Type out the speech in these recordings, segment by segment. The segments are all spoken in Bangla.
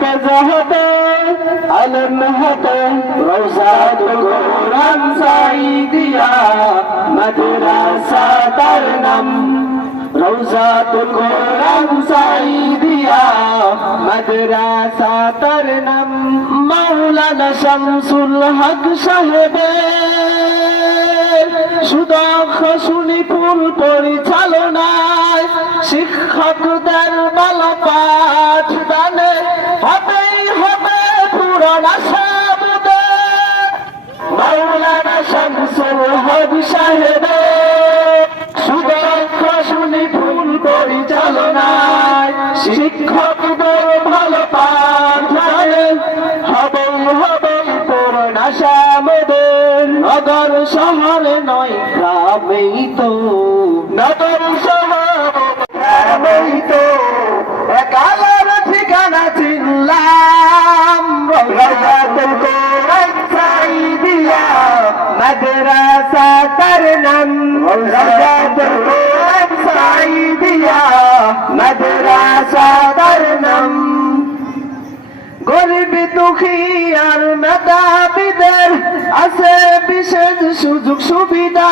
হাফেজ হতে আলেম হতে রওজাতুল কোরআন সাইদিয়া মাদ্রাসা তার নাম রওজাতুল কোরআন সাইদিয়া মাদ্রাসা তার নাম মাওলানা শামসুল হক সাহেবের সুদক্ষ সুনিপুণ পরিচালনায় শিক্ষকদের ভালো পাঠ দানে হবেই হবে পূরণ আশা আমাদের মাওলানা শামসুল হক সাহেবের সুদক্ষ সুনিপুণ পরিচালনায় শিক্ষকদের ভালো পাঠ দানে হবেই হবে পূরণ আশা আমাদের নগর শহরে নয় গ্রামেই তো নগর শহরেই তো একালের ঠিকানা চিনলাম রওজাতুল কোরআন সাইদিয়া মাদ্রাসা তার নাম রওজাতুল কোরআন সাইদিয়া মাদ্রাসা তার নাম গরিব দুঃখী আর মেধাবীদের আছে বিশেষ সুযোগ সুবিধা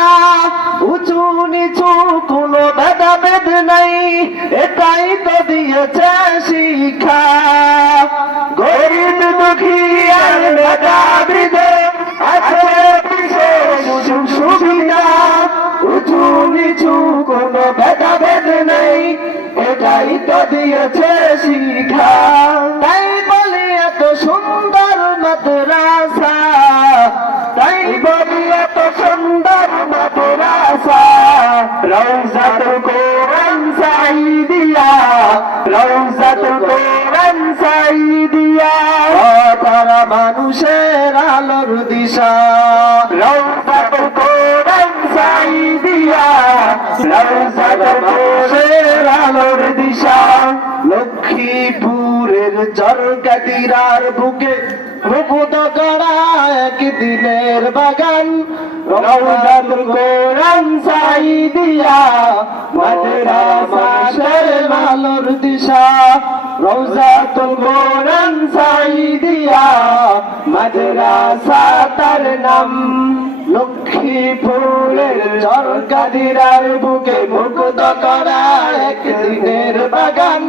উঁচু নিচু কোনো ভেদাভেদ নাই এটাই তো দিয়েছে শিক্ষা গরিব দুঃখী আর মেধাবীদের আছে বিশেষ সুযোগ সুবিধা উঁচু নিচু কোনো ভেদাভেদ নাই এটাই তো দিয়েছে শিক্ষা তাই বলি এত সুন্দর মাদ্রাসা তাই বলি এত সুন্দর মাদ্রাসা রওজাতুল কোরআন সাইদিয়া রওজাতুল কোরআন সাইদিয়া তারা মানুষের আলোর দিশা রওজাতুল কোরআন সাইদিয়া রওজাতুল কোরআনের আলোর দিশা লক্ষ্মীপুরের জরকাদিরার বুকে মুকুট গড়া একদিনের বাগান রওজাতুল কোরআন সাইদিয়া মাদ্রাসার আলোর দিশা রওজাতুল কোরআন সাইদিয়া মাদ্রাসা তার নাম লক্ষ্মীপুরের জরকাদিরার বুকে মুকুট গড়া একদিনের বাগান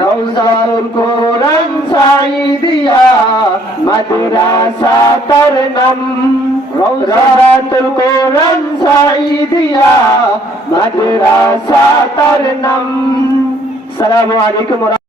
রওজাতুল কোরআন সাইদিয়া মাদ্রাসা তার নাম রওজাতুল কোরআন সাইদিয়া মাদ্রাসা তার নাম। আসসালামু আলাইকুম।